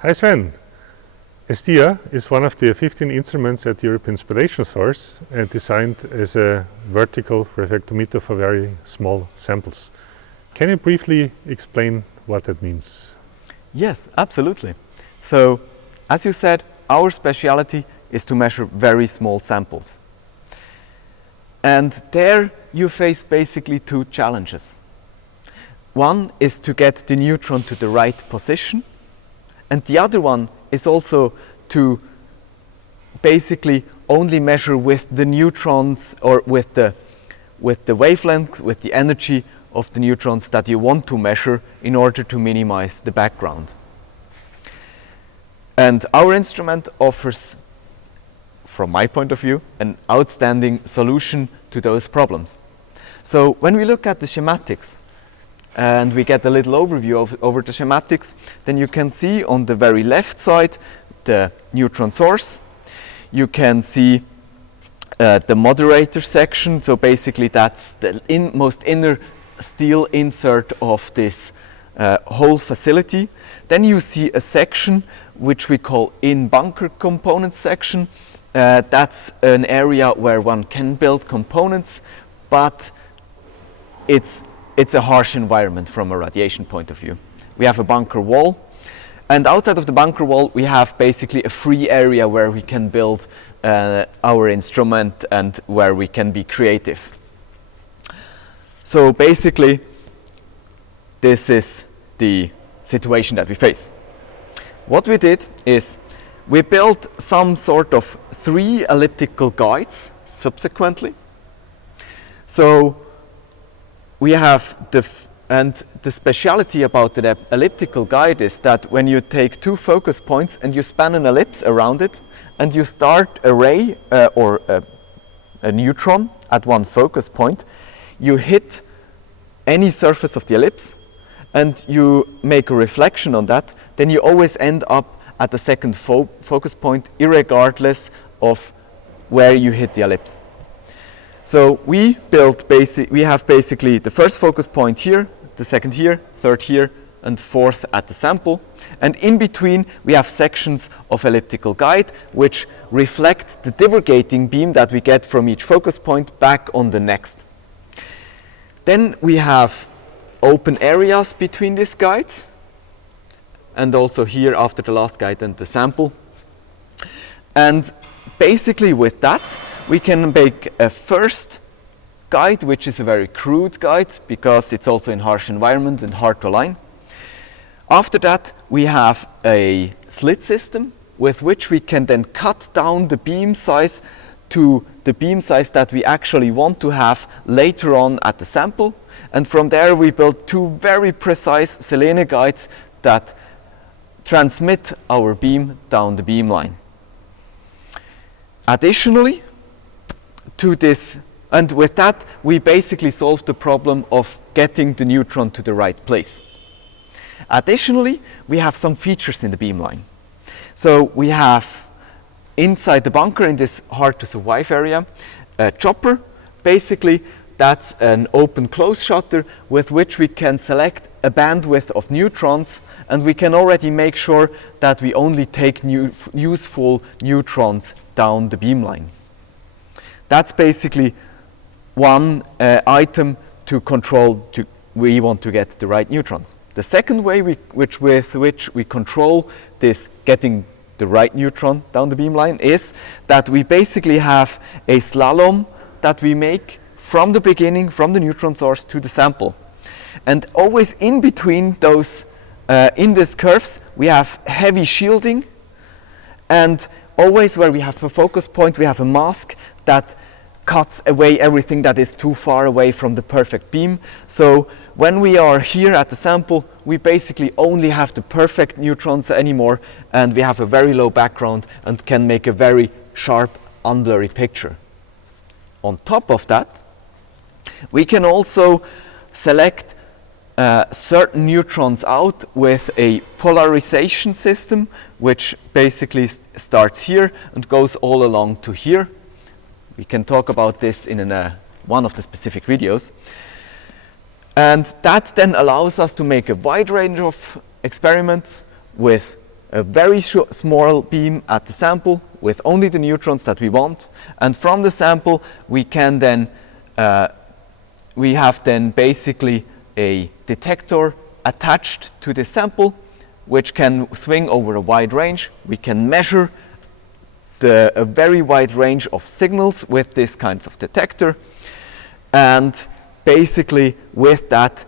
Hi Sven. ESTIA is one of the 15 instruments at the European Spallation Source and designed as a vertical reflectometer for very small samples. Can you briefly explain what that means? Yes, absolutely. So, as you said, our specialty is to measure very small samples. And there you face basically two challenges. One is to get the neutron to the right position, and the other one is also to basically only measure with the neutrons or with the wavelength, with the energy of the neutrons that you want to measure in order to minimize the background. And our instrument offers, from my point of view, an outstanding solution to those problems. So when we look at the schematics and we get a little overview over the schematics, then you can see on the very left side the neutron source. You can see the moderator section, so basically that's the most inner steel insert of this whole facility. Then you see a section which we call in-bunker components section. That's an area where one can build components, but it's a harsh environment from a radiation point of view. We have a bunker wall, and outside of the bunker wall we have basically a free area where we can build our instrument and where we can be creative. So basically this is the situation that we face. What we did is we built some sort of 3 elliptical guides subsequently. So we have the speciality about the elliptical guide is that when you take 2 focus points and you span an ellipse around it and you start a ray or a neutron at one focus point, you hit any surface of the ellipse and you make a reflection on that, then you always end up at the second focus point irregardless of where you hit the ellipse. So we have basically the first focus point here, the second here, third here, and fourth at the sample. And in between we have sections of elliptical guide which reflect the diverging beam that we get from each focus point back on the next. Then we have open areas between this guide, and also here after the last guide and the sample. And basically with that we can make a first guide, which is a very crude guide because it's also in harsh environment and hard to align. After that we have a slit system with which we can then cut down the beam size to the beam size that we actually want to have later on at the sample. And from there we build 2 very precise Selene guides that transmit our beam down the beam line. Additionally to this, and with that we basically solve the problem of getting the neutron to the right place. Additionally, we have some features in the beam line. So we have inside the bunker, in this hard to survive area, a chopper. Basically that's an open close shutter with which we can select a bandwidth of neutrons, and we can already make sure that we only take useful neutrons down the beam line. That's basically one item to control, we want to get the right neutrons. The second way with which we control this getting the right neutron down the beam line is that we basically have a slalom that we make from the beginning, from the neutron source to the sample. And always in between those, in these curves, we have heavy shielding, and always where we have a focus point, we have a mask that cuts away everything that is too far away from the perfect beam. So when we are here at the sample, we basically only have the perfect neutrons anymore, and we have a very low background and can make a very sharp, unblurry picture. On top of that, we can also select certain neutrons out with a polarization system, which basically starts here and goes all along to here. We can talk about this in one of the specific videos. And that then allows us to make a wide range of experiments with a very small beam at the sample with only the neutrons that we want, and from the sample we can then we have then basically a detector attached to the sample which can swing over a wide range. We can measure a very wide range of signals with this kind of detector, and basically with that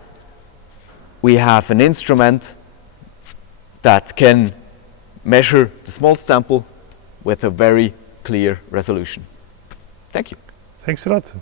we have an instrument that can measure the small sample with a very clear resolution. Thank you. Thanks a lot.